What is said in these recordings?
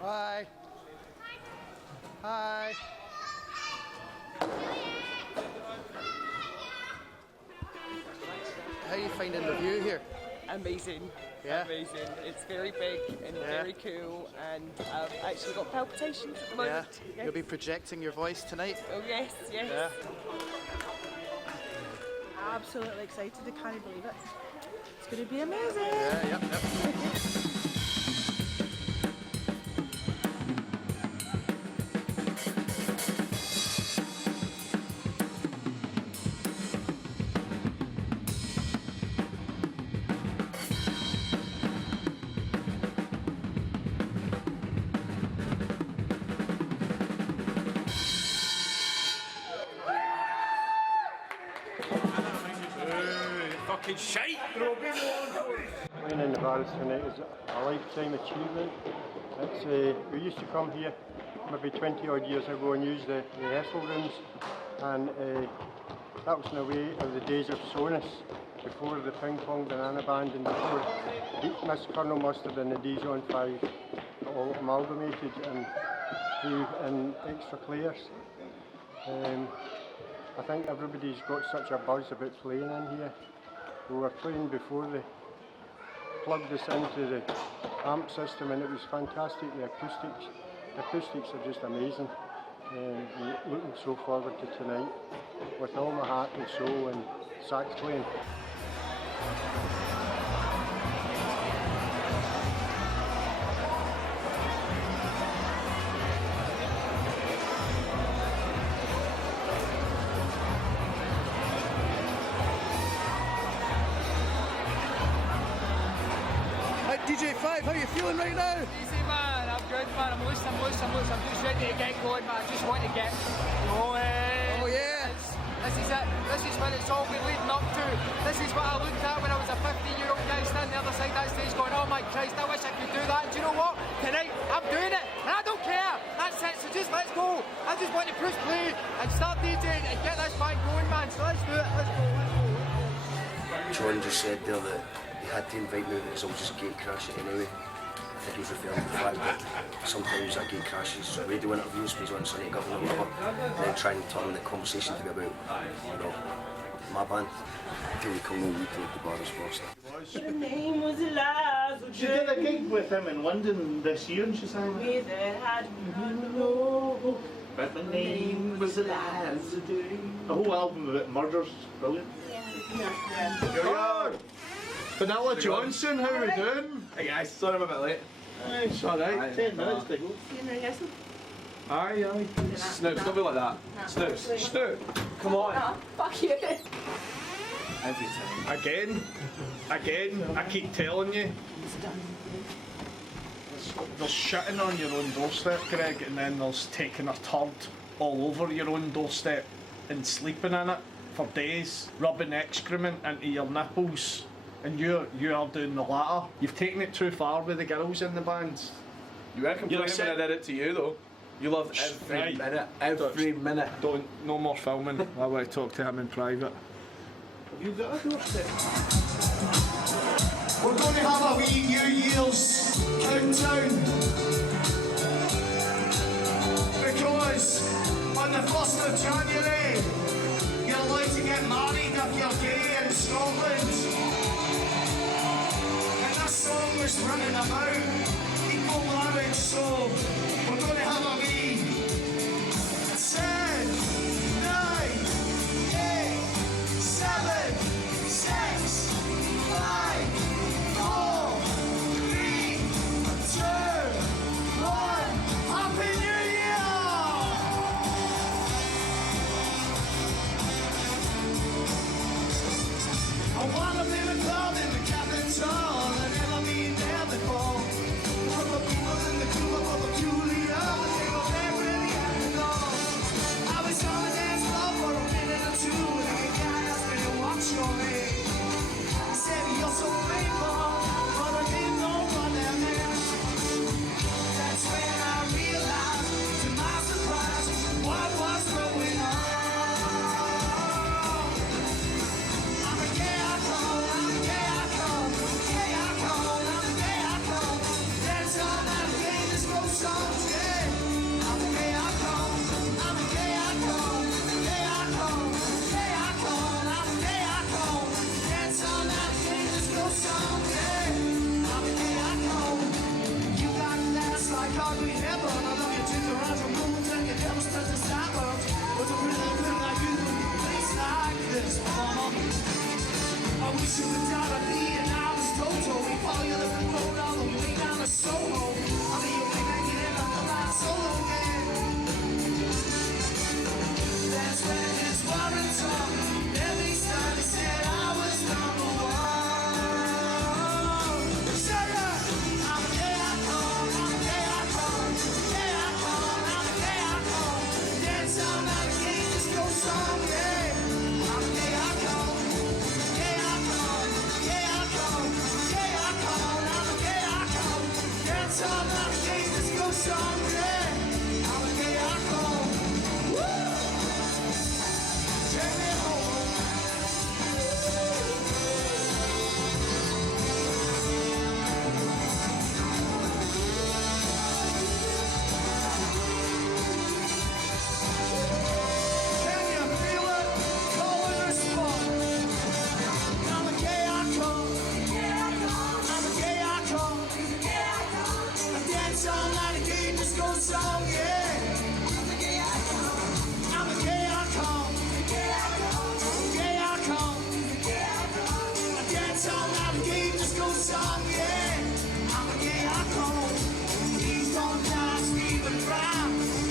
Hi. Hi. How are you finding the view here? Amazing. Yeah. Amazing. It's very big and very cool, and I've actually got palpitations at the moment. Yeah. Yes. You'll be projecting your voice tonight? Oh yes, yes. Yeah. Absolutely excited, I can't believe it. It's going to be amazing. Yeah, yep. Fucking shite! Playing in the Barras tonight is a lifetime achievement. It's, we used to come here maybe 20 odd years ago and use the rehearsal rooms, and that was in the way of the days of Sonus, before the Ping Pong Banana Band and before Miss Colonel Mustard and the Dijon 5 all amalgamated and threw in extra players. I think everybody's got such a buzz about playing in here. We were playing before they plugged us into the amp system, and it was fantastic. The acoustics are just amazing. I'm looking so forward to tonight with all my heart and soul and sax playing. DJ5, how are you feeling right now? Easy man, I'm good man, I'm loose, I'm just ready to get going man, I just want to get going. Oh yeah! This is it, this is what it's all been leading up to. This is what I looked at when I was a 15-year-old guy standing the other side of that stage going, oh my Christ, I wish I could do that. And do you know what? Tonight, I'm doing it, and I don't care. That's it, so just let's go. I just want to push play and start DJing and get this band going man, so let's do it, let's go. John just said there that he had to invite me because I was just gate crashing anyway. I think he was referring to the fact that sometimes I gate crashes radio interviews because on Sunday Governor or whatever, and then try and turn the conversation to be about, you know, my band. Until we come over to the Barras first. The name was Eliza. She did a gig with him in London this year and she sang We that had no. but my name was Eliza. The whole album about murders, brilliant. Yeah. Here we are! Vanilla Johnson, how are we doing? Hey guys, sorry I'm a bit late. It's alright, 10 minutes to go. See you in rehearsal. Aye. Snoops, don't be like that. Snoops. Snoop, Come on. Oh, fuck you. Every time. Again, I keep telling you. There's shitting on your own doorstep, Greg, and then there's taking a turd all over your own doorstep and sleeping in it for days, rubbing excrement into your nipples, and you are doing the latter. You've taken it too far with the girls in the bands. You were complaining when I did it to you though. You loved every minute, every minute. Don't, no more filming. I want to talk to him in private. You got a doorstep. We're going to have a wee New Year's countdown because on the the 1st of January, you're allowed to get married if you're gay in Scotland. And this song was written about equal marriage, so we're going to have a wee 10, 9, 8, 7, 6, 5, 4, 3, 2, 1. Happy New Year! I wanna be the club in the capital. I've never been there before. All the people in the crew are all peculiar, but they were there really happy all. I was on the dance floor for a minute or two, and the guy asked me to watch your head. He said, you're so faithful, but I didn't know what that meant. That's when I realized, to my surprise, what was going on. I'm a gay icon, I'm a gay icon, gay icon, I'm a gay icon. That's all I'm gay, this goes song, yeah. I'm a gay icon, I'm a gay icon, gay icon, gay icon, I'm a gay icon. That's all I'm gay, this goes song, yeah. I'm a gay icon. You got class like hardly ever. I love you to the rise of moons and your devils to the suburbs. But the really good like you, place like this, mama. I wish you would die to me and I was total. We follow you the road all the way down to Soho. I mean, you may make it in on the line solo again. That's when his warrant talk. Every time he said I was number one. Say it! I'm a gay icon, I'm a gay icon, gay icon, I'm a gay icon. Dance all night again, just go song, yeah. I'm a gay icon, gay icon, gay icon, gay icon, I'm a gay icon. Dance all night again, just go song, yeah. I'm a gay icon. Woo! Take me home. Can you feel it? Call and respond. I'm a gay icon. I'm a gay icon. I dance all night again, just go song, yeah. I'm a gay icon. I'm a gay icon. Gay icon. I dance all night again, just go song, yeah. I'm a gay icon. Please don't die, Stephen Fry.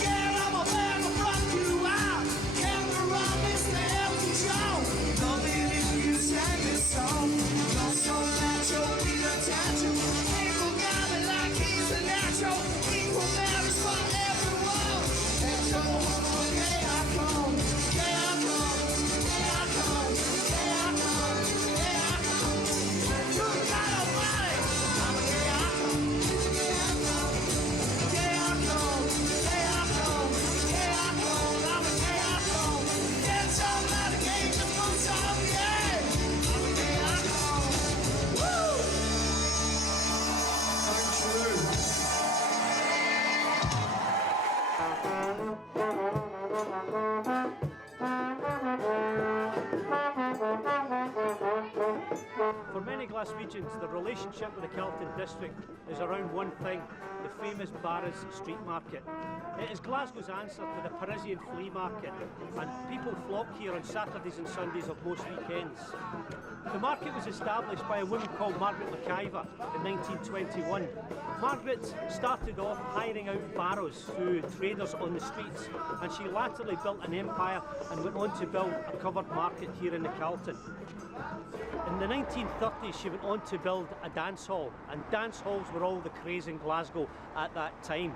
Yeah, I'm a man to rock you out. Can't run this damn control. Loving if you sang this song. You're so natural, need attention. People got me like he's a natural. Equal marriage for everyone. And so I'm a gay icon. Gay icon. Gay icon. Gay icon. Gay icon. Good God Almighty. I'm a gay icon. Gay icon. Gay icon. Gay icon. Gay icon. I'm a gay icon. Dance all night again, just go song, yeah. I'm a gay icon. Woo! Thanks, Lou. For many Glaswegians, the relationship with the Calton district is around one thing, the famous Barras street market. It is Glasgow's answer to the Parisian flea market, and people flock here on Saturdays and Sundays of most weekends. The market was established by a woman called Margaret McIver in 1921. Margaret started off hiring out barrows to traders on the streets, and she latterly built an empire and went on to build a covered market here in the Calton. In the 1930s, she went on to build a dance hall, and dance halls were all the craze in Glasgow at that time.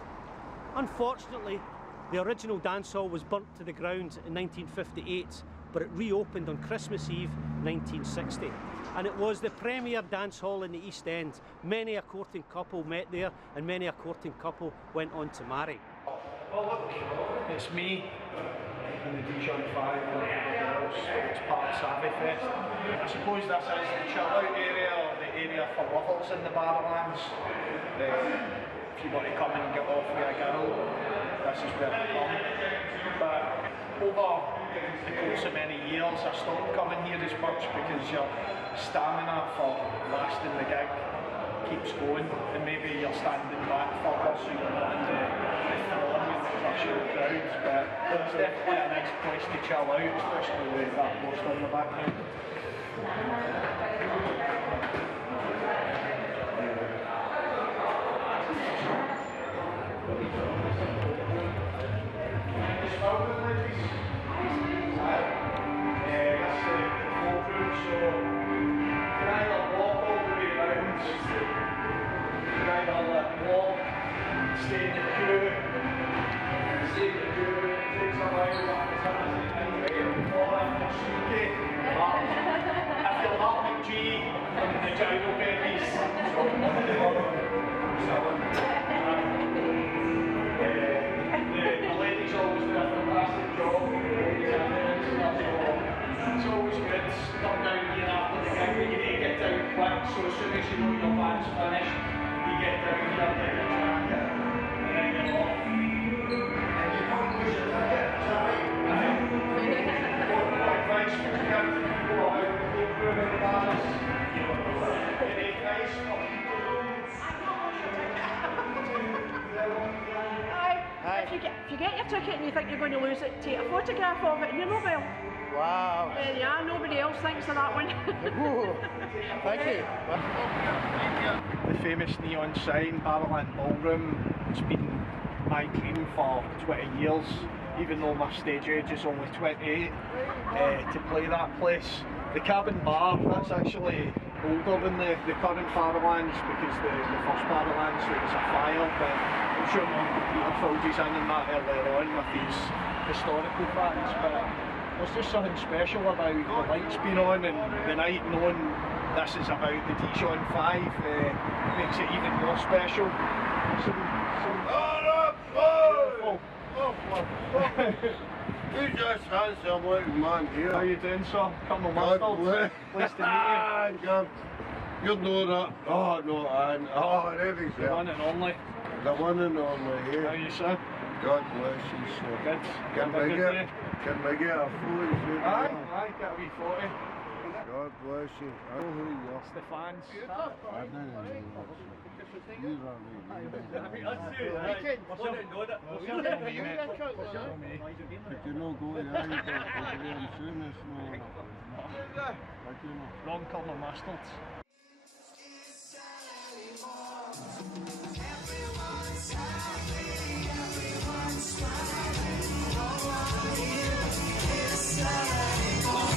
Unfortunately, the original dance hall was burnt to the ground in 1958, but it reopened on Christmas Eve 1960. And it was the premier dance hall in the East End. Many a courting couple met there, and many a courting couple went on to marry. Well, look, it's me in the Dijon 5 and everybody else. It's part of Savvy Fest. I suppose this is the chill out area, or the area for lovers in the Barrowlands. If you want to come and get off with a girl, this is where I come. But over the course of many years, I stopped coming here as much because your stamina for lasting the gig keeps going, and maybe you're standing back further so you're not in the throng and the crushing crowds. But it's definitely a nice place to chill out, especially with that poster in the background. So as soon as you know your band's finished, you get down here, take a jacket, and then you're off. And you don't lose your ticket, is that right? What advice would you give to people out go through the Barras? Any advice for people? Aye. If you get your ticket and you think you're going to lose it, take a photograph of it and you're not well. Wow. There you are, nobody else thinks of that one. Thank you. The famous neon sign, Barrowland Ballroom, it's been my dream for 20 years, even though my stage age is only 28, to play that place. The cabin bar, that's actually older than the current Barrowlands because the first Barrowlands there was a fire, but I'm sure Peter filled his in that earlier on with these historical facts. But there's just something special about the lights being on and the night knowing this is about the Dijon 5 makes it even more special. Who's this handsome looking man here? How you doing, sir? Colonel Mustard. Pleased to meet you. You know that. Oh no, there we The one and only. The one and only here. How are you, sir? God bless you, sir. Good. Can we get a photo? Aye, get a wee photo. God bless you. I know who you are. It's the fans. I don't know who you are. But you know, go there, you got to them soon as no. Wrong Colonel Mustard. Everyone's happy, everyone's smiling. No one here is sad anymore.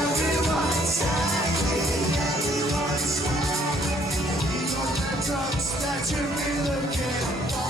Everyone's happy, everyone's smiling. These are the drugs that you've been looking for.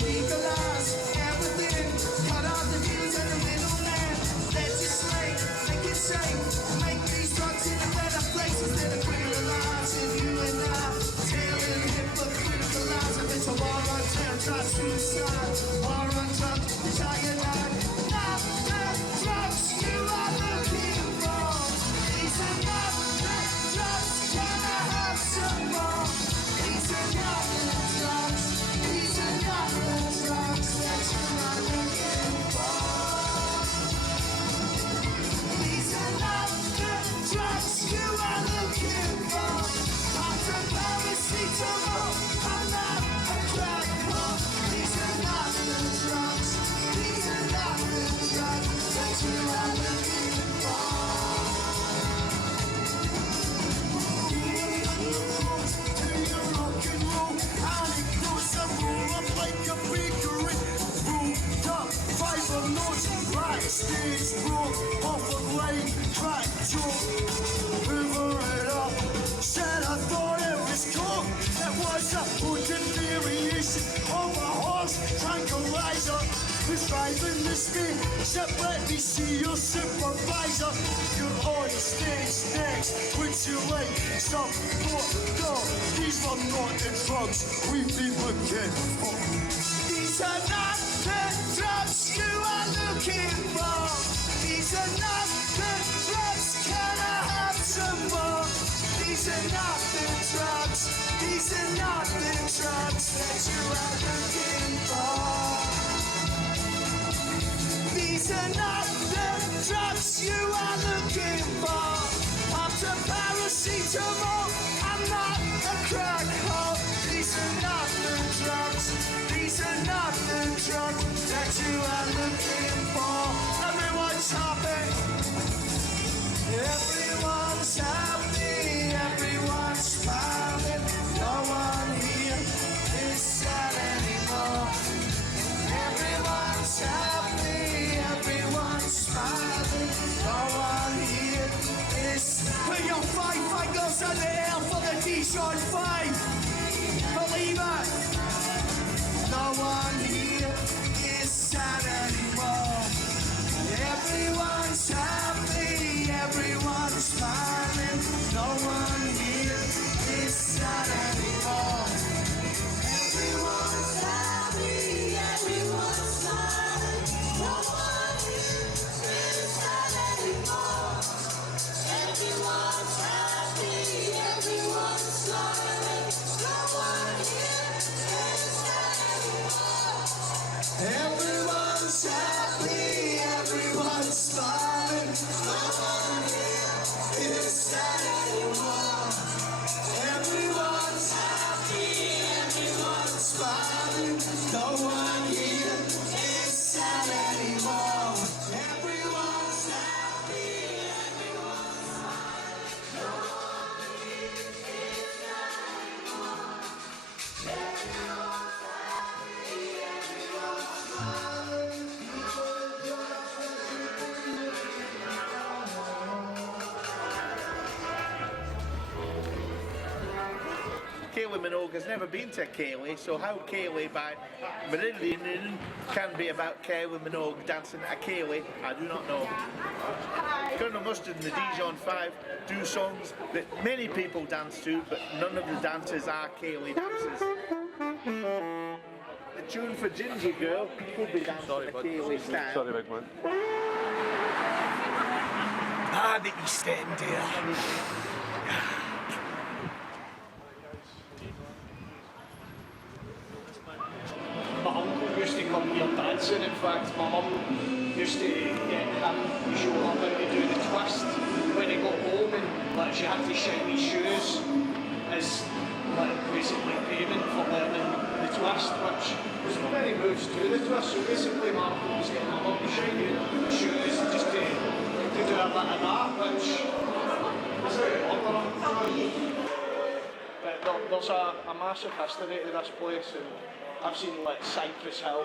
Legalize everything, cut out the views and the middleman. Legislate, make it safe, make these drugs in a better place instead of criminalizing you and I. Telling hypocritical lies, if it's a war on terror, try suicide. War on drugs, cyanide. Not the drugs you are looking for. These are not the drugs, can I have some more? These are not the drugs. These are not the drugs that you are looking for. These are not the drugs you are looking for. Dr. Paracetamol, I'm not a crack whore. These are not the drugs. These are not the drugs that you are looking for. Do your rock and roll, and ignore some more up like a bakery. Rolled up, 5 of notes, backstage broke, off a lane, crack joke. Hoover it up, said I thought it was cool. It was a potent variation of a horse tranquilizer. Who's driving the spaceship? Let me see your supervisor. You're on Backstage next, would you like some more? No, these are not the drugs we've been looking for. These are not the drugs you are looking for. These are not the drugs, can I have some more? These are not the drugs, these are not the drugs that you are looking for. These are not the drugs you are looking for. After paracetamol, I'm not a crack hole. These are not the drugs, these are not the drugs that you are looking for. Everyone's happy, everyone's happy, everyone's smiling. No one here is sad anymore. Everyone's happy, everyone's smiling. No one here is. Put your 5 fingers in the air for the Dijon 5. Believe it. No one here is sad anymore. Everyone's happy, everyone's smiling. No one here is sad anymore. Everyone's happy, everyone's smiling. No one here is sad anymore. Everyone's happy, everyone's smiling. No one here is sad anymore. Everyone's happy, everyone's smiling. No one here is sad anymore. Everyone's happy, everyone's smiling. No one here is sad anymore. Everyone's happy, everyone's smiling. No one here is sad anymore. Everyone's happy, everyone's smiling. Kaylee Minogue has never been to Kaylee, so how Kaylee by Meridian can be about Kaylee Minogue dancing at Kaylee, I do not know. Colonel Mustard and the Dijon 5 do songs that many people dance to, but none of the dancers are Kaylee dancers. The tune for Ginger Girl could be danced in a Kaylee style. Sorry, big man. Ah, the East End, dear. My uncle used to come here dancing. In fact, my mum used to get him to show her how to do the twist when he got home, and like she had to shine his shoes as like basically payment for learning the twist, which was very moves to the twist. So basically, my uncle was getting my mum to shine his shoes just to do a bit of that, which is but there's a massive history to this place, and I've seen like Cypress Hill,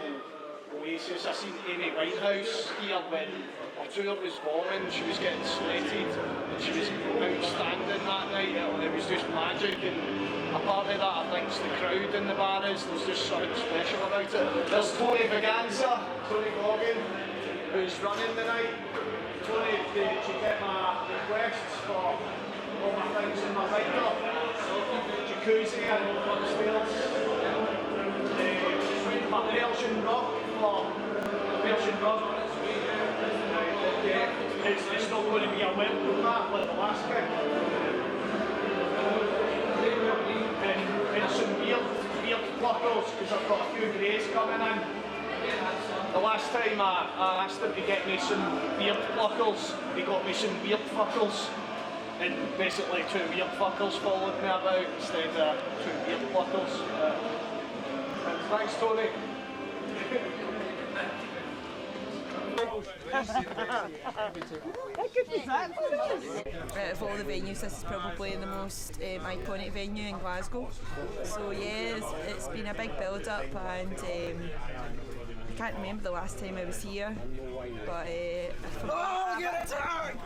Oasis. I've seen Amy Winehouse here when her tour was bombing. She was getting slated and she was outstanding that night. It was just magic, and a part of that I think is the crowd in the Barras. There's just something special about it. There's Tony Vaganza, Tony Goggin, who's running the night. Tony, did you get my requests for all my things in my binder? Jacuzzi and upstairs. My Persian rug for Persian rug. It's not going to be a welcome mat like the last gig. And some beard pluckers because I've got a few greys coming in. The last time I asked him to get me some beard pluckers, he got me some beard fuckers. And basically 2 beard fuckers followed me about instead of 2 beard pluckers. Thanks, Tony. Out of all the venues, this is probably the most iconic venue in Glasgow. So yeah, it's been a big build-up, and I can't remember the last time I was here, but Oh, get attacked!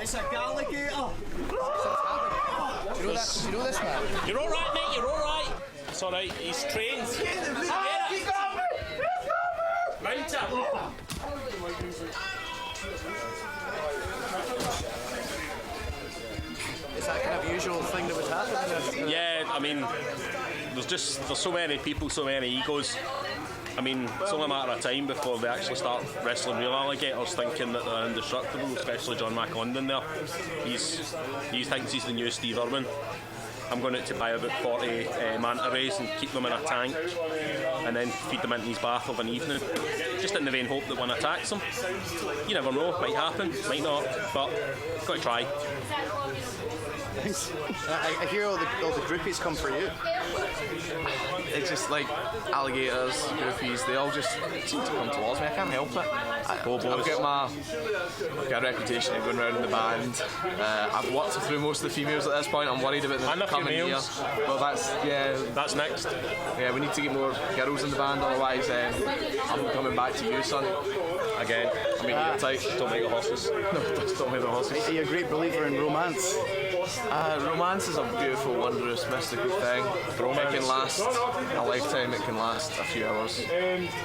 It's a alligator! Do you know this man? You're all right, mate. You're all right. It's all right. He's trained. He got me! Mount him. Is that kind of usual thing that would happen? Yeah, I mean, there's so many people, so many egos. I mean, it's only a matter of time before they actually start wrestling real alligators, thinking that they're indestructible, especially John McClendon there. He thinks he's the new Steve Irwin. I'm going out to buy about 40 manta rays and keep them in a tank and then feed them into his bath of an evening, just in the vain hope that one attacks them. You never know, might happen, might not, but got to try. I hear all the groupies come for you. It's just like alligators, goofies, they all just seem to come towards me. I can't help it. I've got a reputation of going around in the band. I've worked through most of the females at this point. I'm worried about the coming year. Well, that's next. Yeah, we need to get more girls in the band, otherwise I'm coming back to you, son. Again, I'm making it tight. Don't make the horses. No, don't make the horses. Are you a great believer in romance? Romance is a beautiful, wondrous, mystical thing. It can last a lifetime, it can last a few hours,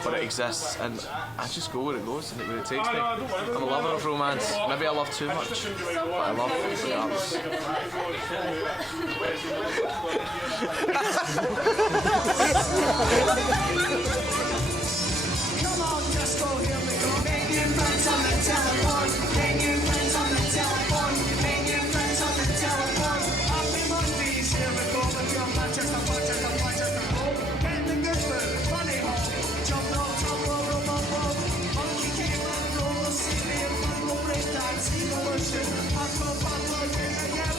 but it exists, and I just go where it goes and where it takes me. I'm a lover of romance. Maybe I love too much, but I love it regardless. Come on, just go, here we go. Make new friends on the telephone. Make new friends on the telephone. Make new friends on the telephone. Happy Mondays, here we go. With your Manchester, Manchester, Manchester home. Get the good food, funny home. Jump roll, roll, roll. Monkey came and roll, see me and roll, break dance, evolution. Papa, yeah,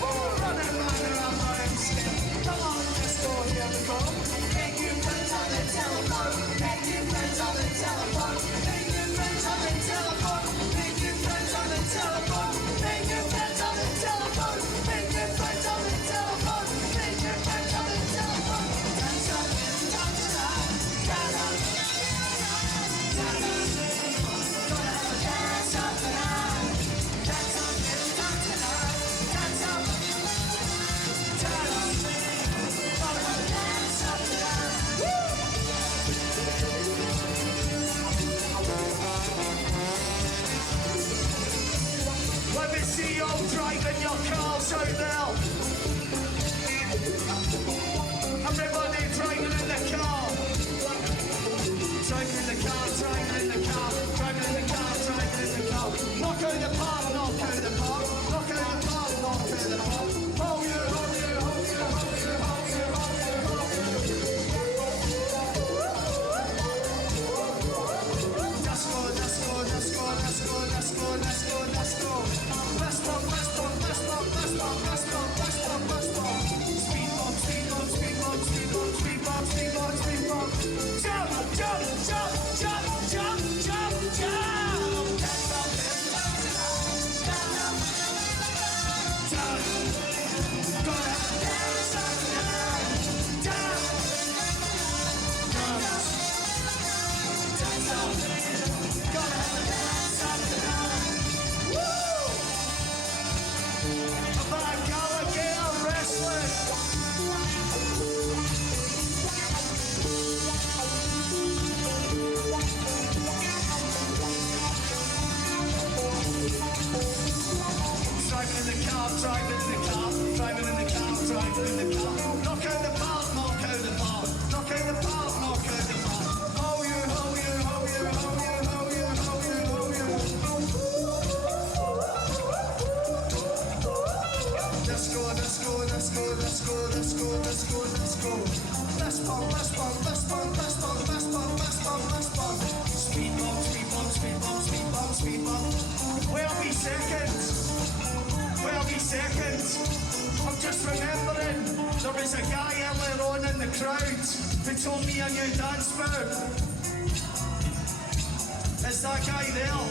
running man around my skin. Come on, just go, here we go. Make new friends on the telephone. Make new friends on the telephone. Make new friends on the telephone. Make new friends on the telephone. Make new friends on the telephone. Make new friends on the telephone. Make new friends on the telephone. Dance up, dance up, dance up. Dance up tonight. Dance up, dance up tonight. Dance up. Dance up tonight. Woo! Let me see you all driving your cars out there. Everybody driving in the car. Driving in the car, driving in the car, driving in the car, driving in the car. Knock out the park, knock out the park, knock out the park, knock out the park. Oh yeah, oh yeah, oh yeah, oh yeah, oh yeah, oh yeah, oh yeah. Let's go, let's go, let's go, let's go, let's go, let's go, let's go. Let's go, let's go, let's go, let's go, let's go, let's go, let's go. Speed bump, speed bump, speed bump, speed bump, speed bump, speed bump, speed bump. Jump, jump, jump, jump, jump, jump, jump. Driving in the car, driving in the car, driving in the car, driving in the car. Knock out the park, knock out the park, knock out the park, knock out the park. Oh you, oh you, oh you, oh you, oh you, oh you, oh you. Let's go, let's go, let's go, let's go, let's go, let's go, let's go. Let's bump, let's bump, let's bump, let's bump, let's bump, let's bump, let's bump. Speed bump, speed bump, speed bump, speed bump, speed bump. Where'll be seconds? Where'll be seconds? I'm just remembering there was a guy earlier on in the crowd who told me a new dance move. Is that guy there?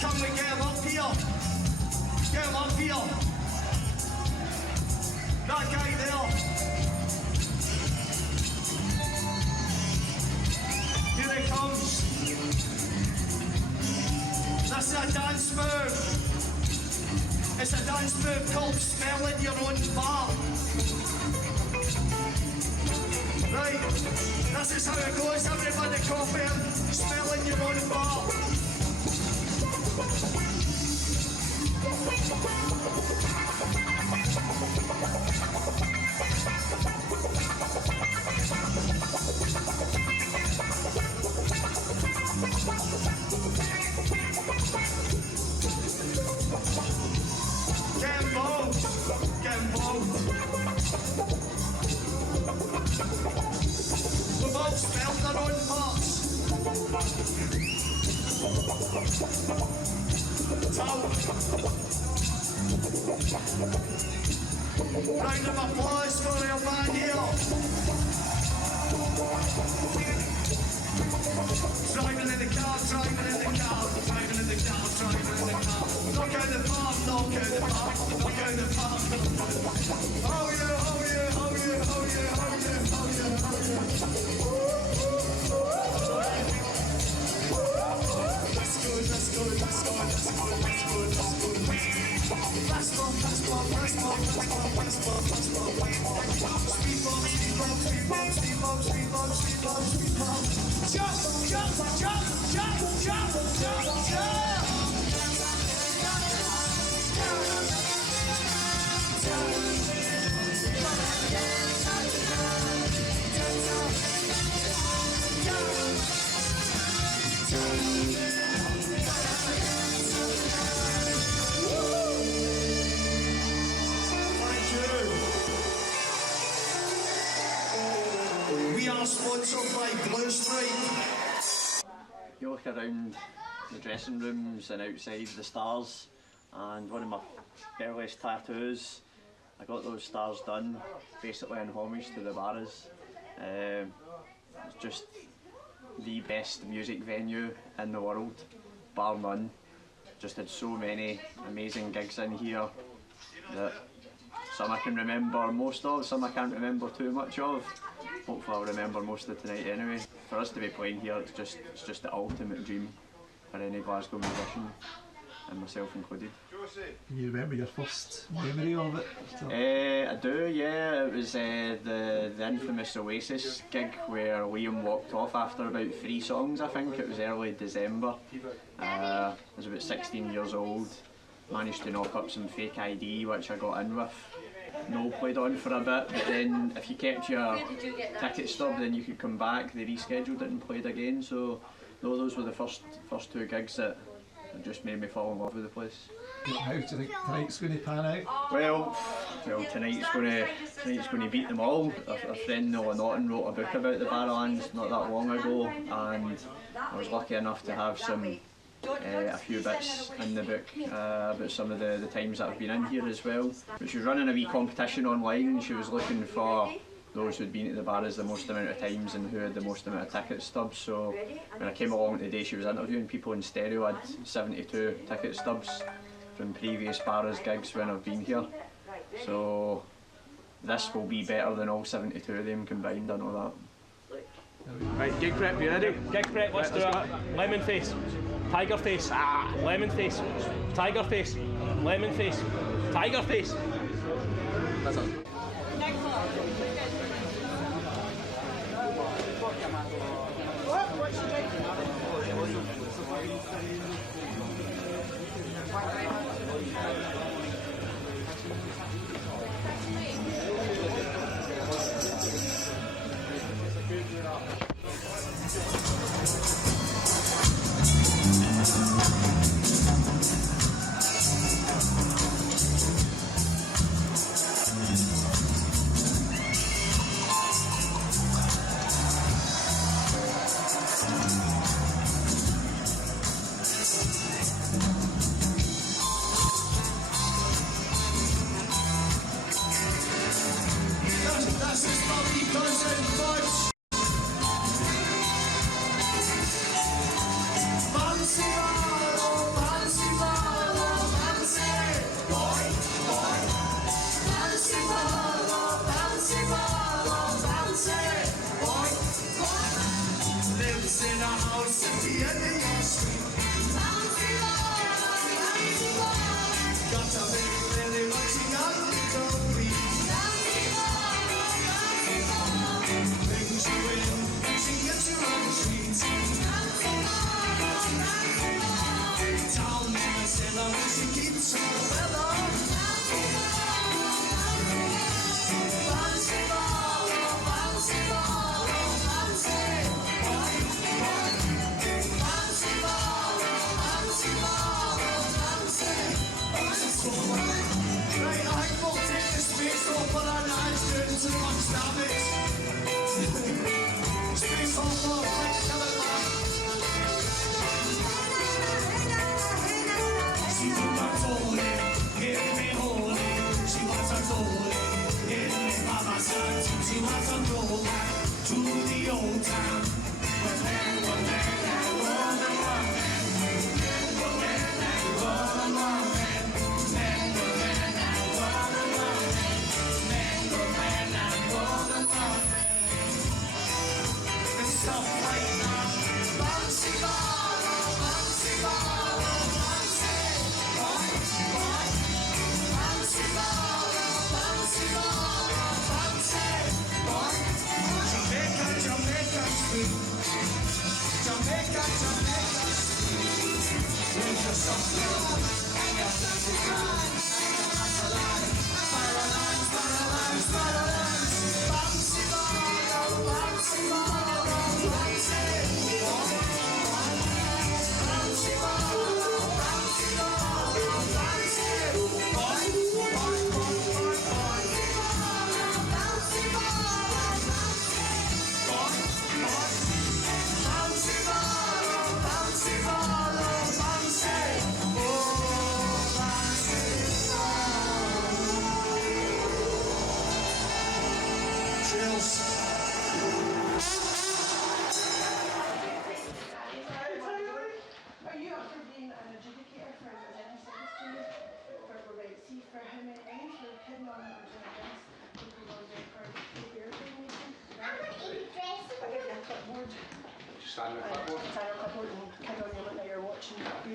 Can we get him up here? Get him up here. That guy there. Here he comes. That's a dance move. It's a dance move called smelling your own fart. Right, this is how it goes. Everybody copy him. Smelling your own fart. Round of applause for our band here. Driving in the car, driving in the car, driving in the car, driving in the car. Knock out the park, knock out the park, knock out the park. Oh yeah, oh yeah, oh yeah, oh yeah, oh yeah, oh yeah, oh yeah. That's good, that's good, that's good, that's good, that's good, that's good, that's good. Fast ball, fast ball, fast ball, fast ball, fast ball, fast ball, fast ball. Speed ball, speed ball, speed ball, speed ball, speed ball, speed ball, speed ball. Jump, jump, jump, jump, jump, jump, jump. We are sponsored by Blue Stripe. You look around the dressing rooms and outside the stars, and one of my earliest tattoos, I got those stars done basically in homage to the Barras. It's just the best music venue in the world, bar none. Just had so many amazing gigs in here that some I can remember most of, some I can't remember too much of. Hopefully I'll remember most of tonight anyway. For us to be playing here, it's just the ultimate dream for any Glasgow musician, and myself included. Can you remember your first memory of it? I do, yeah. It was the infamous Oasis gig where Liam walked off after about 3 songs, I think. It was early December. I was about 16 years old. Managed to knock up some fake ID, which I got in with. No played on for a bit, but then if you kept your ticket stub, then you could come back. They rescheduled it and played again. So no, those were the first 2 gigs that just made me fall in love with the place. How do you think tonight's going to pan out? Well, tonight's going to beat them all. A friend Noah Naughton wrote a book about the Barrowlands not that long ago, and I was lucky enough to have a few bits in the book about some of the times that I've been in here as well. But she was running a wee competition online. She was looking for those who'd been at the Barras the most amount of times and who had the most amount of ticket stubs. So when I came along the day she was interviewing people in stereo, I had 72 ticket stubs from previous Barras gigs when I've been here. So this will be better than all 72 of them combined, I know that. Right, gig prep, you ready? Gig prep, let's do it. Lemon face, tiger face, lemon face, tiger face, lemon face, tiger face. That's it.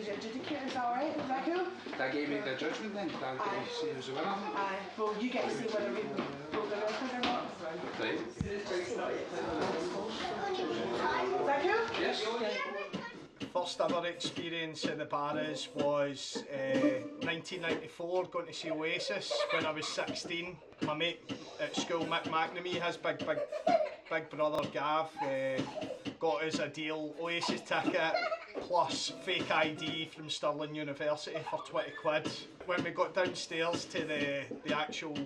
Adjudicators, alright? Is that cool? That gave me the judgment then? That you see who's the winner? Aye, well you get to see whether we broke the record or not. Right. Is that cool? Yes. First ever experience in the Barras was 1994, going to see Oasis when I was 16. My mate at school, Mick McNamee, his big brother Gav, got us a deal, Oasis ticket plus fake ID from Stirling University for 20 quid. When we got downstairs to the actual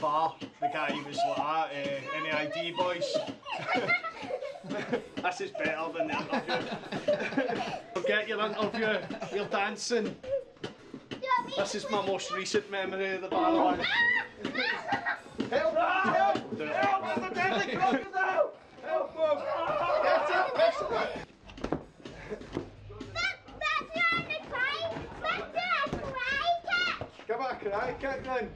bar, the guy was like, any ID boys? This is better than the interview. Forget your interview, you're dancing. This is my most recent memory of the Barrowlands. Help! Help! Help! There's a deadly crocodile! Help! Give it a cry kick then.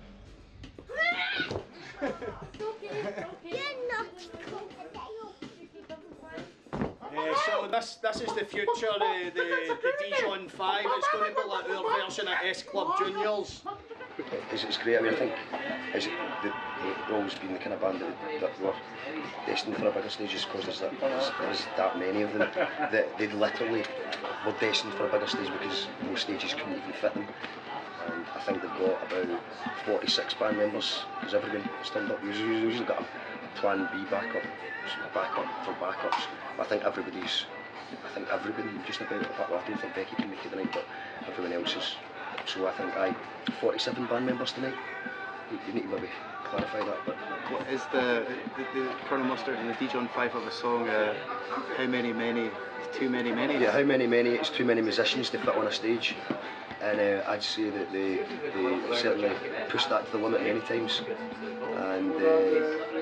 So this is the future of the Dijon 5. It's going to be like our version of S Club Juniors. It's great. I mean, I think they've always been the kind of band that were destined for a bigger stage just because there's that many of them that they literally were destined for a bigger stage because most stages couldn't even fit them. And I think they've got about 46 band members because everyone has turned up. We've usually got a plan B backup for backups. I think everybody just about, well, I don't think Becky can make it tonight, but everyone else is. So I think 47 band members tonight. You need to maybe clarify that. But what is the Colonel Mustard and the Dijon 5 of a song? How many is too many? Yeah, how many is too many musicians to fit on a stage. And I'd say that they certainly pushed that to the limit many times. And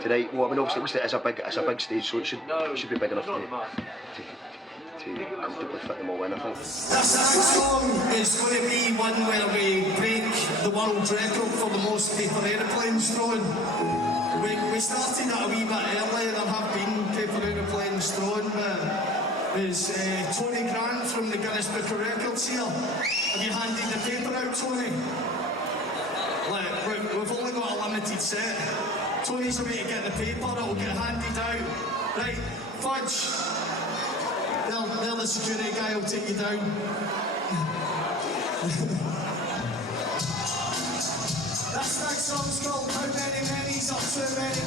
tonight, well, I mean, obviously it's a big stage, so it should be big enough to comfortably fit them all in, I think. This next song is going to be one where we break the world record for the most paper aeroplanes thrown. We started it a wee bit earlier, there have been paper aeroplanes thrown, but there's Tony Grant from the Guinness Book of Records here. Have you handed the paper out, Tony? We've only got a limited set. Tony's away to get the paper, it'll get handed out. Right, Fudge. They're the security guy who'll take you down. This next song's called How Many Many's Up Too Many.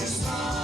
It's like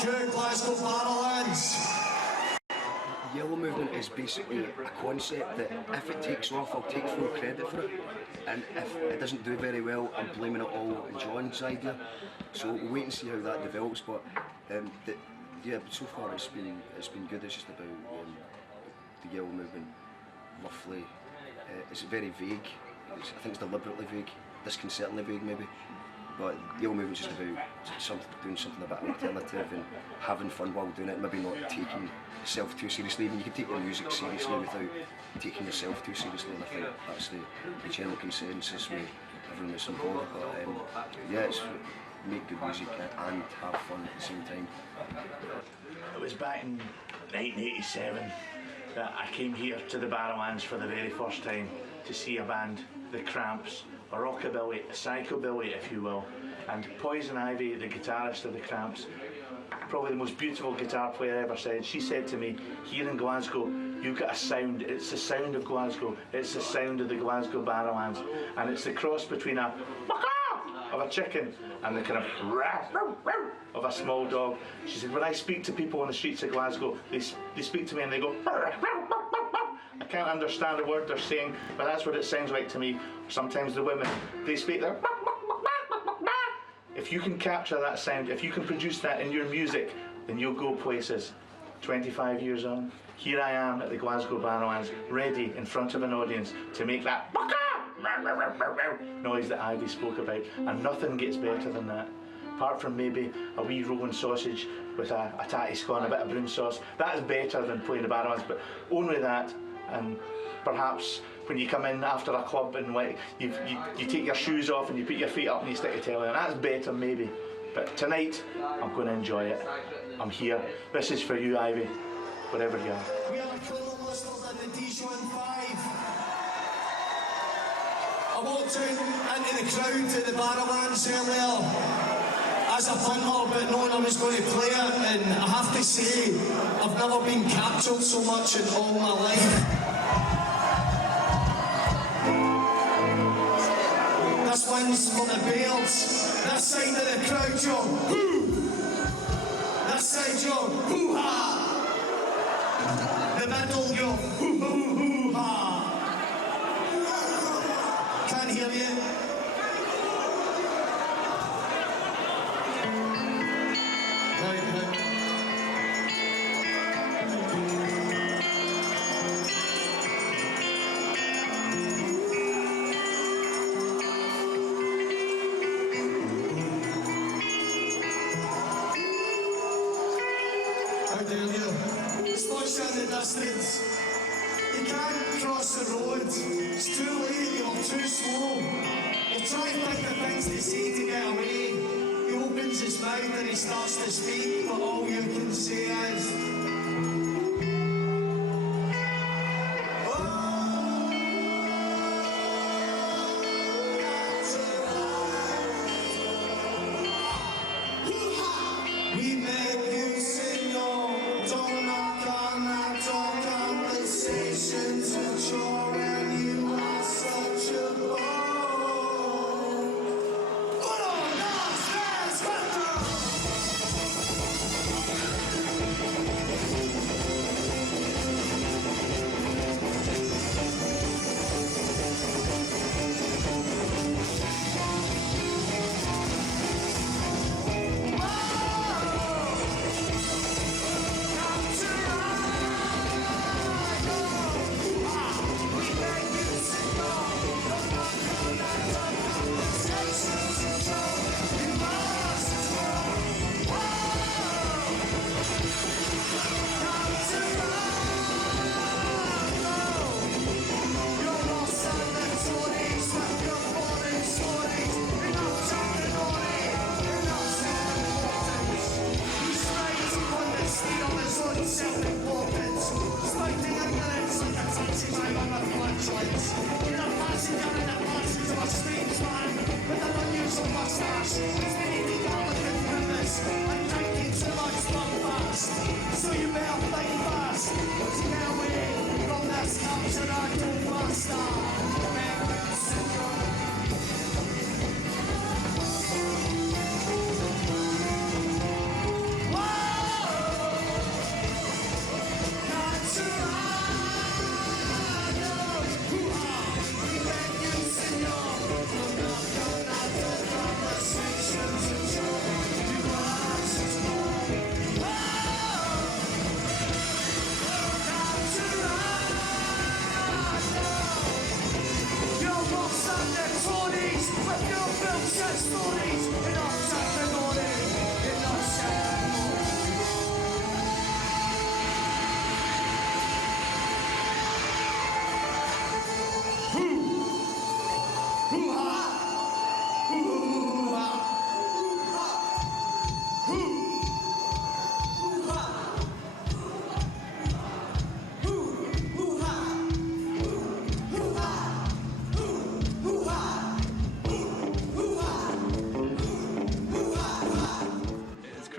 crew, Glasgow Barrowlands. The Yellow Movement is basically a concept that if it takes off, I'll take full credit for it, and if it doesn't do very well, I'm blaming it all on John's idea. So we'll wait and see how that develops. But yeah, so far it's been good. It's just about the Yellow Movement. Roughly, it's very vague. I think it's deliberately vague, disconcertingly vague maybe. But Yellow Movement's just about doing something a bit alternative and having fun while doing it, maybe not taking yourself too seriously. I mean, you can take your music seriously without taking yourself too seriously, and I think that's the general consensus with everyone that's involved. But yeah, it's make good music and have fun at the same time. It was back in 1987 that I came here to the Barrowlands for the very first time to see a band, The Cramps, a rockabilly, a psychobilly if you will, and Poison Ivy, the guitarist of The Cramps, probably the most beautiful guitar player ever said. She said to me, here in Glasgow, you've got a sound, it's the sound of Glasgow, it's the sound of the Glasgow Barrowlands, and it's the cross between a of a chicken and the kind of of a small dog. She said, when I speak to people on the streets of Glasgow, they speak to me and they go, I can't understand a word they're saying, but that's what it sounds like to me. Sometimes the women, they speak there. If you can capture that sound, if you can produce that in your music, then you'll go places. 25 years on, here I am at the Glasgow Barrowlands, ready in front of an audience to make that noise that Ivy spoke about, and nothing gets better than that. Apart from maybe a wee rolling sausage with a tatty scone, a bit of brown sauce, that is better than playing the Barrowlands, but only that. And perhaps when you come in after a club and like you take your shoes off and you put your feet up and you stick your telly on, that's better maybe. But tonight, I'm going to enjoy it. I'm here. This is for you, Ivy, wherever you are. We are the Mustard The Dijon 5. I walked out into the crowd to the Barrowlands earlier as a banter, but knowing I was going to play it, and I have to say, I've never been captured so much in all my life. This one's for the Bears. This side of the crowd, you're hoo! This side, you're hoo-ha! The middle, you're hoo-hoo-hoo-ha! Can't hear you. In the distance. You can't cross the road. It's too late, you're too slow. You try to think of things to say to get away. He opens his mouth and he starts to speak, but all you can say is we make you sing your don't knock on our door conversations and sure and you are such a bore. Uno, dos, tres, cuatro.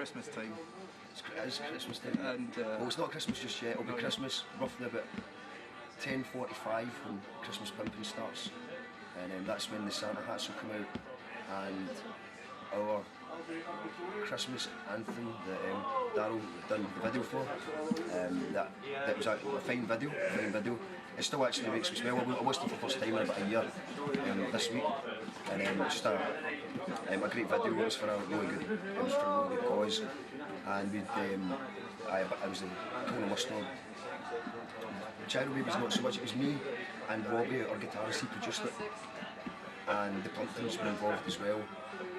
Christmas time. It is Christmas time. And well, it's not Christmas just yet. It'll be Christmas roughly about 10:45 when Christmas pimping starts, and that's when the Santa hats will come out, and our Christmas anthem that Darryl done the video for. That was a fine video. It still actually makes me smell. I watched it for the first time in about a year this week, and it's just a great video. It was for a really good. It was for a really good cause, and we'd I was the Mustard. Charity was not so much. It was me and Robbie, our guitarist. He produced it, and the pumpkins were involved as well.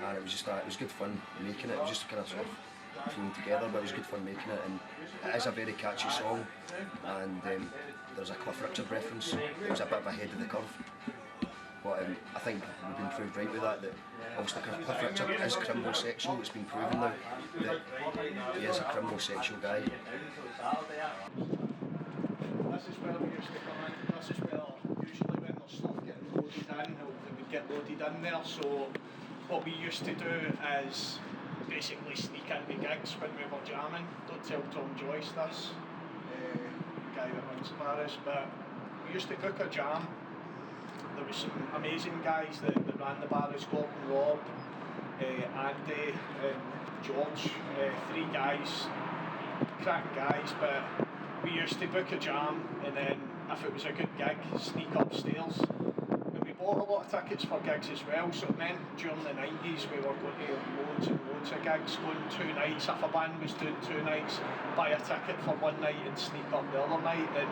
And it was just it was good fun making it. It was just kind of sort of thrown together, but it was good fun making it. And it is a very catchy song. And there's a Cliff Richard reference. It was a bit of ahead of the curve. But I think we've been proved right with that. That obviously Cliff Richard is criminal-sexual. It's been proven now that he is a criminal-sexual guy. This is where we used to come in. This is where usually when there's stuff getting loaded in, it would get loaded in there. So what we used to do is basically sneak into gigs when we were jamming. Don't tell Tom Joyce this, the guy that runs Barras, but we used to book a jam. There was some amazing guys that ran the Barras, Gordon, Rob, Andy, George, three guys, cracking guys, but we used to book a jam and then if it was a good gig, sneak upstairs. Bought a lot of tickets for gigs as well, so it meant during the 90s we were going to loads and loads of gigs, going 2 nights. If a band was doing 2 nights, buy a ticket for 1 night and sneak up the other night, and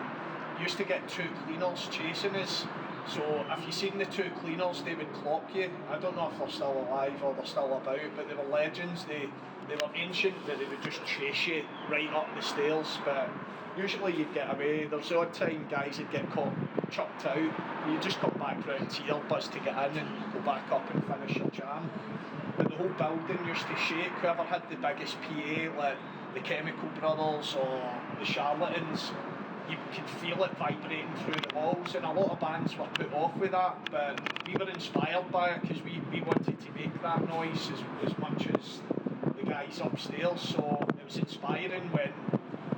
used to get 2 cleaners chasing us. So if you seen the 2 cleaners, they would clock you. I don't know if they're still alive or they're still about, but they were legends. They were ancient, but they would just chase you right up the stairs. But usually you'd get away. There's the odd time guys would get caught chucked out. You just come back round to your bus to get in and go back up and finish your jam. But the whole building used to shake. Whoever had the biggest PA, like the Chemical Brothers or the Charlatans, you could feel it vibrating through the walls, and a lot of bands were put off with that, but we were inspired by it because we wanted to make that noise as much as the guys upstairs. So it was inspiring when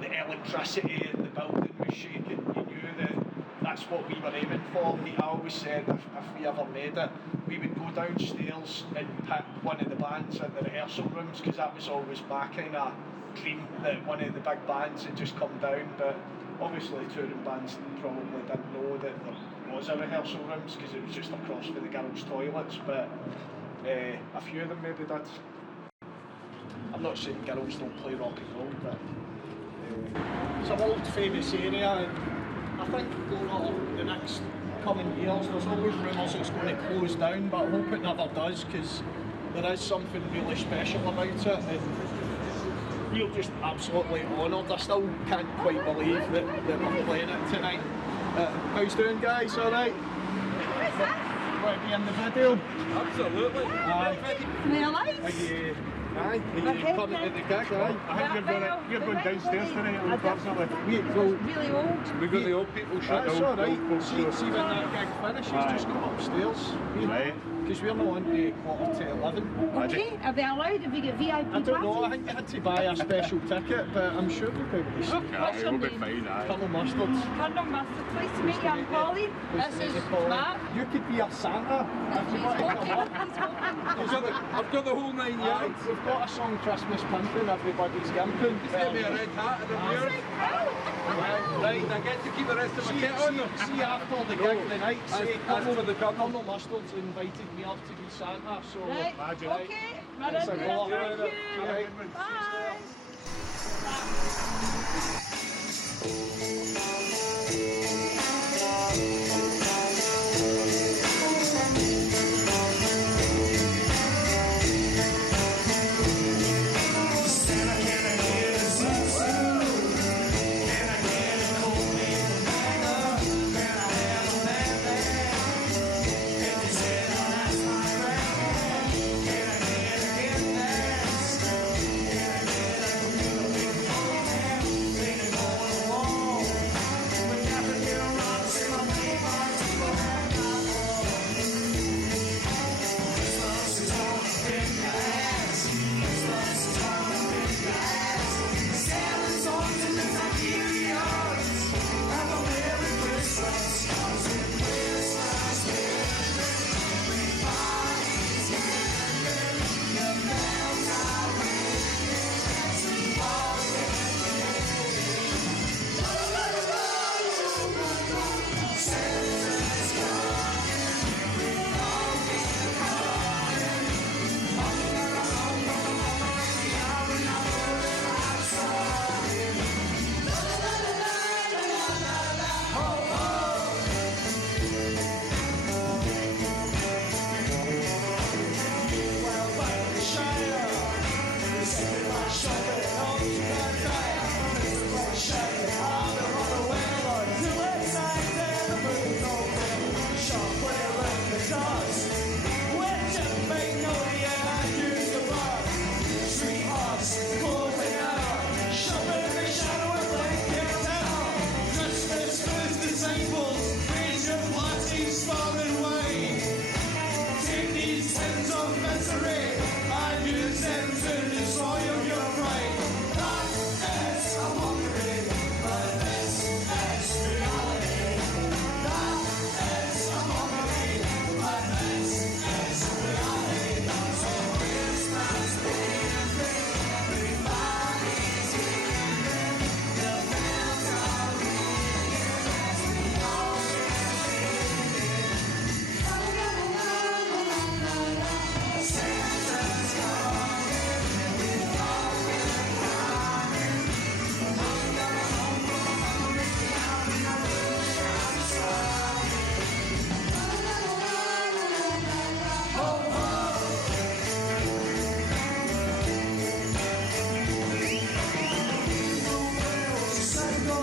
the electricity in the building was shaking. You knew that that's what we were aiming for. I always said if we ever made it, we would go downstairs and pick one of the bands in the rehearsal rooms, because that was always my kind of dream, that one of the big bands had just come down. But obviously touring bands probably didn't know that there was a rehearsal rooms because it was just across from the girls' toilets, but a few of them maybe did. I'm not saying girls don't play rock and roll, but it's a world famous area, and I think over the next coming years there's always rumours it's going to close down, but I hope it never does, because there is something really special about it, and we're just absolutely honoured. I still can't quite believe that we're playing it tonight. How's doing, guys? Alright? Want to be in the video? Absolutely. Am I alive? Aye, you're coming to the gig, aye? I think you're going downstairs tonight, unfortunately. Really old. We've got the old people shut. That's alright. See when that gig finishes, just go upstairs. Right. Because we're not on to 11:15. Okay, are they allowed if we get VIP I don't know, I think you had to buy a special ticket, but I'm sure we'll be able to see. Okay, we'll be fine, aye. Colonel Mustard. Colonel Mustard, pleased to meet you, I'm Polly. This is Matt. You could be a Santa if you want to come up. I've got the whole 9 yards. We've got a song, Christmas Pimping, everybody's gimping. Just get me a red hat and a beard. Right, I get to keep the rest of my kit on. See after the gig tonight, say Colonel Mustard's invited me up to be Santa, so right, imagine. okay, Thanks a lot. Thank you. Bye.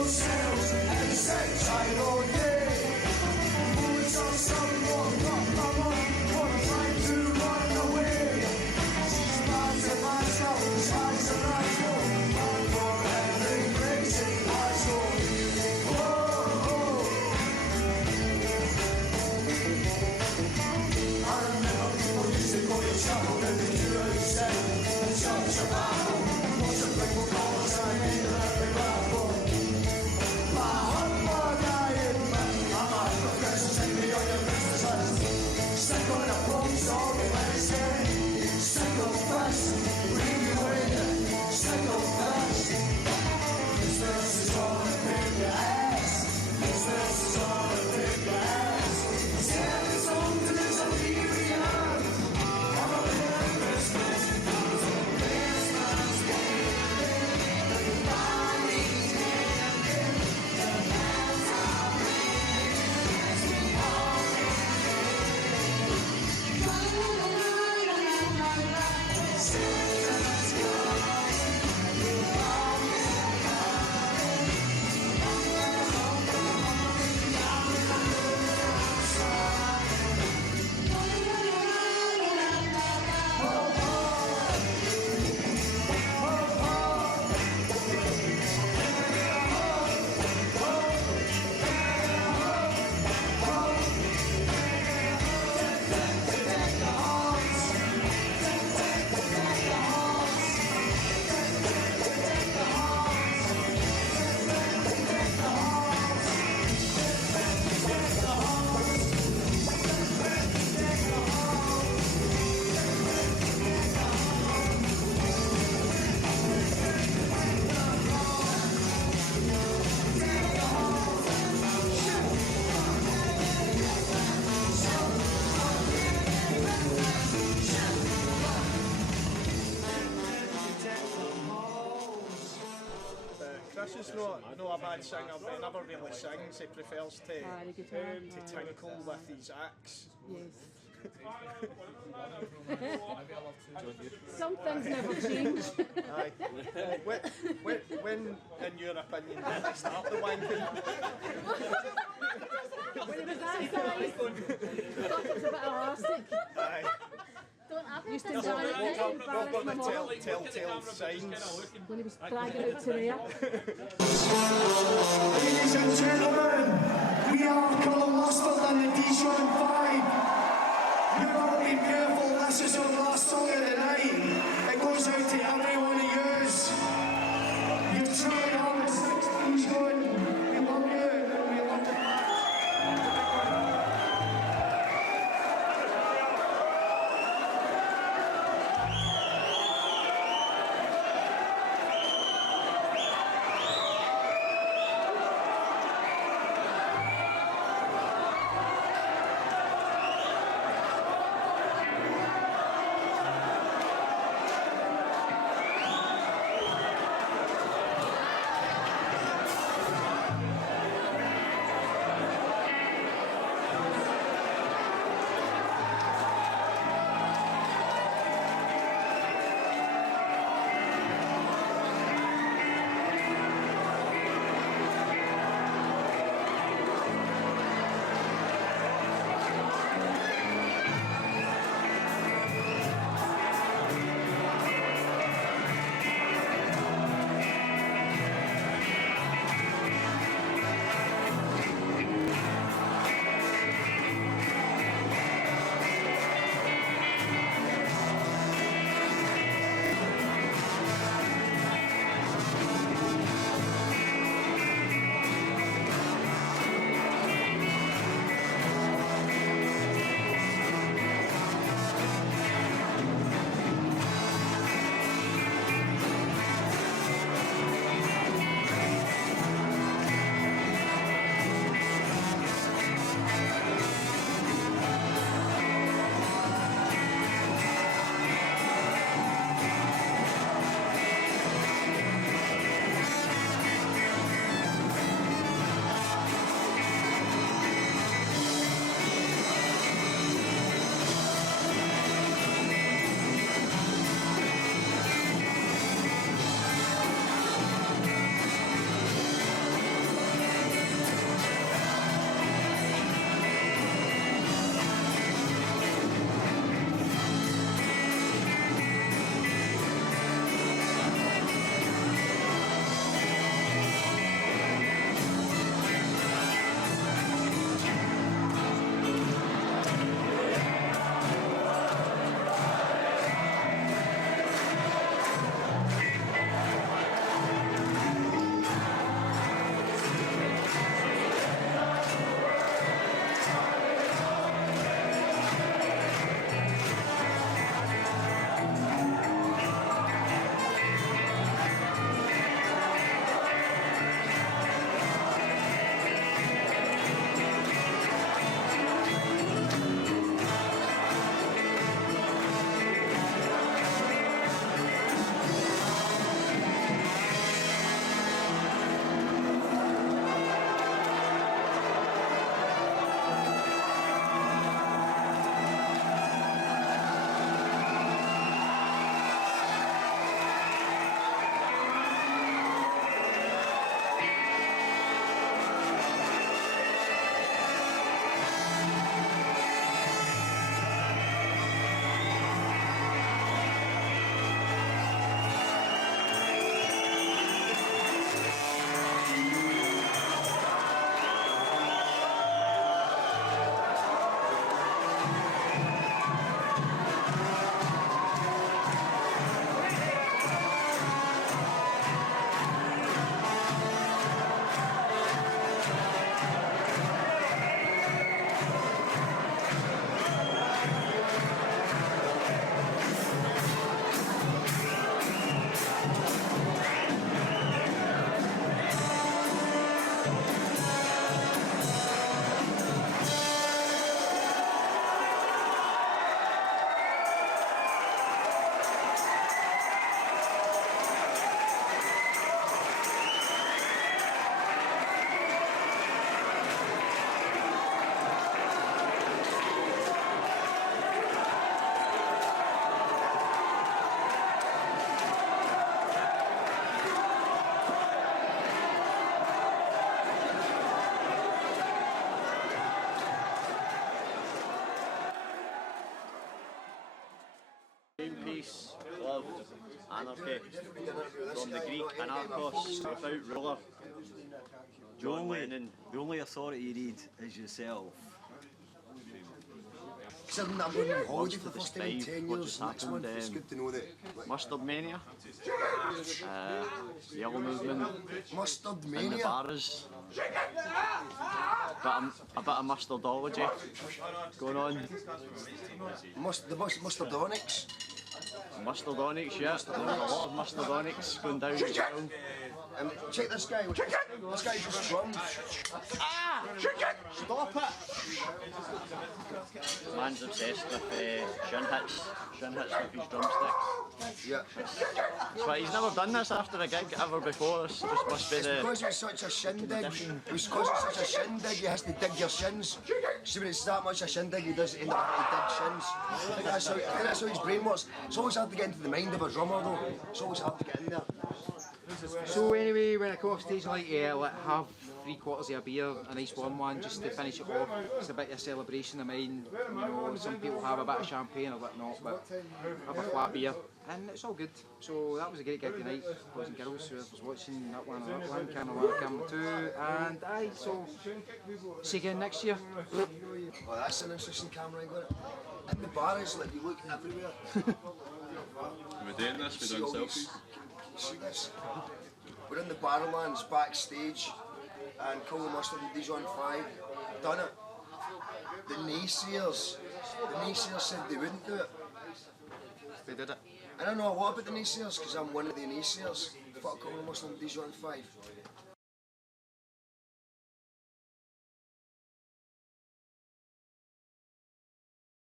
sails and set tight all day. Bullets on someone, got my mind, wanna try to run away. She's miles and miles out, size and eyes for every crazy eyes on you. I remember people used to call each other when they do what they say. Judge a battle, what's a big one cause I ain't every battle. My heart for dying, I'm a professor, take me on your business list. Stick on a phone song and let it say. Single fast, bring you in, single fast. Business is all a big ass. Business is all a big ass. Tell us on to this oblivion. I'm a big business. Chris is not a bad singer, but he never really sings. He prefers to tinkle with his axe. Yes. Some things never change. Aye. When, in your opinion, did they start the wanking? When it was that size, I thought it was a bit elastic. Aye. Used to enjoy it. What were the telltale signs? When he was dragging out to there. Ladies and gentlemen, we are called Mustard and the Dijon 5. You've got to be careful, this is our last song of the night. It goes out to every one of yours. You've tried all the 60s going. We love you and we love you. peace, love, anarchy, from the Greek anarchos, without ruler, John Lennon. The only authority you need is yourself. Something that I'm going on holiday for the Wants first to time in describe 10 what years just next month. happened, It's good to know that. Mustard Mania, the Yellow Movement, Mustard and the Mania. Barras. A bit of mustardology going on. The Mustardonics. Mustardonics, yeah. There's a lot of mustardonics going down as well. Check this guy. This guy just drums. Ah! Stop it! Man's obsessed with shin hits with his drumsticks. Yeah. But he's never done this after a gig ever before. This must be It's because it's such a shindig. It's because it's such a shindig, he has to dig your shins. See, when it's that much a shindig, he does end up having to dig shins. I think that's how his brain works. It's always hard to get into the mind of a drummer, though. It's always hard to get in there. So anyway, when I come off stage, I like have 3/4 of a beer, a nice warm one, just to finish it off. It's a bit of a celebration of mine. You know, some people have a bit of champagne or whatnot, but have a flat beer, and it's all good. So that was a great gig tonight, boys and girls. Who was watching that one, camera 1, camera 2, and aye. So see you again next year. Well, that's an interesting camera angle. In the Barras, like you look everywhere. We're doing this, we're doing selfies. See this? We're in the Barrowlands backstage and call the Mustard The Dijon 5. Done it. The naysayers said they wouldn't do it. They did it. I don't know a lot about the naysayers because I'm one of the naysayers. Fuck Call the Mustard The Dijon 5.